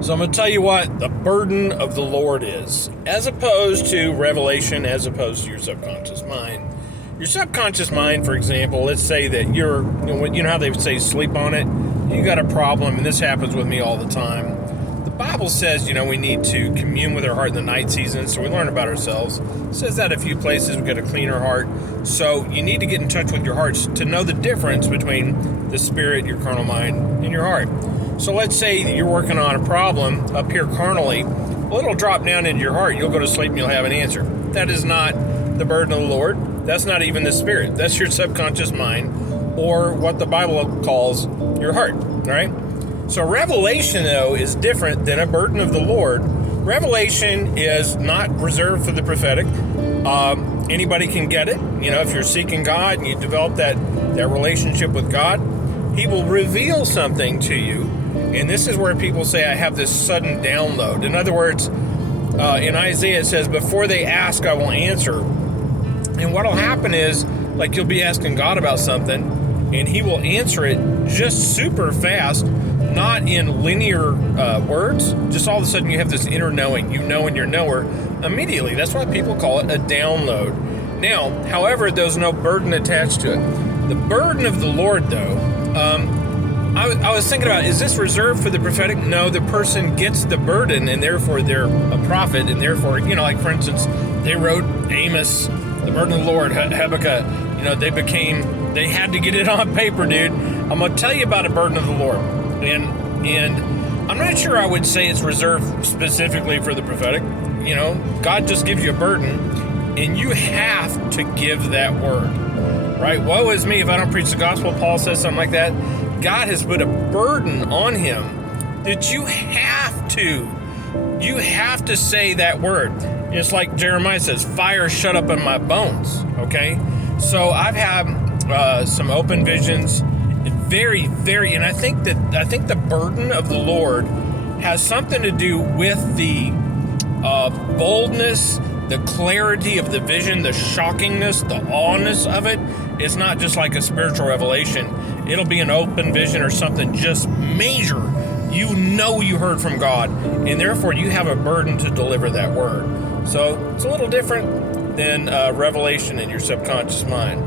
So I'm going to tell you what the burden of the Lord is, as opposed to revelation, as opposed to your subconscious mind. Your subconscious mind, for example, let's say that you know how they say sleep on it? You got a problem, and this happens with me all the time. The Bible says, we need to commune with our heart in the night season, so we learn about ourselves. It says that a few places, we've got a cleaner heart. So you need to get in touch with your hearts to know the difference between the spirit, your carnal mind, and your heart. So let's say that you're working on a problem up here carnally. Well, it'll drop down into your heart. You'll go to sleep and you'll have an answer. That is not the burden of the Lord. That's not even the spirit. That's your subconscious mind, or what the Bible calls your heart, right? So revelation, though, is different than a burden of the Lord. Revelation is not reserved for the prophetic. Anybody can get it. If you're seeking God and you develop that relationship with God, He will reveal something to you. And this is where people say, I have this sudden download. In other words, in Isaiah it says, before they ask, I will answer. And what will happen is, like, you'll be asking God about something, and He will answer it just super fast, not in linear words. Just all of a sudden you have this inner knowing. You know in your knower immediately. That's why people call it a download. Now, however, there's no burden attached to it. The burden of the Lord, though, I was thinking about, is this reserved for the prophetic? No, the person gets the burden, and therefore they're a prophet, and therefore, like, for instance, they wrote Amos, the burden of the Lord, Habakkuk. They had to get it on paper, dude. I'm going to tell you about a burden of the Lord. And I'm not sure I would say it's reserved specifically for the prophetic. God just gives you a burden, and you have to give that word, right? Woe is me if I don't preach the gospel. Paul says something like that. God has put a burden on him that you have to say that word. It's like Jeremiah says, fire shut up in my bones, okay? So I've had some open visions, very, very, and I think the burden of the Lord has something to do with the boldness, the clarity of the vision, the shockingness, the awness of it. It's not just like a spiritual revelation. It'll be an open vision or something just major. You heard from God, and therefore you have a burden to deliver that word. So it's a little different than revelation in your subconscious mind.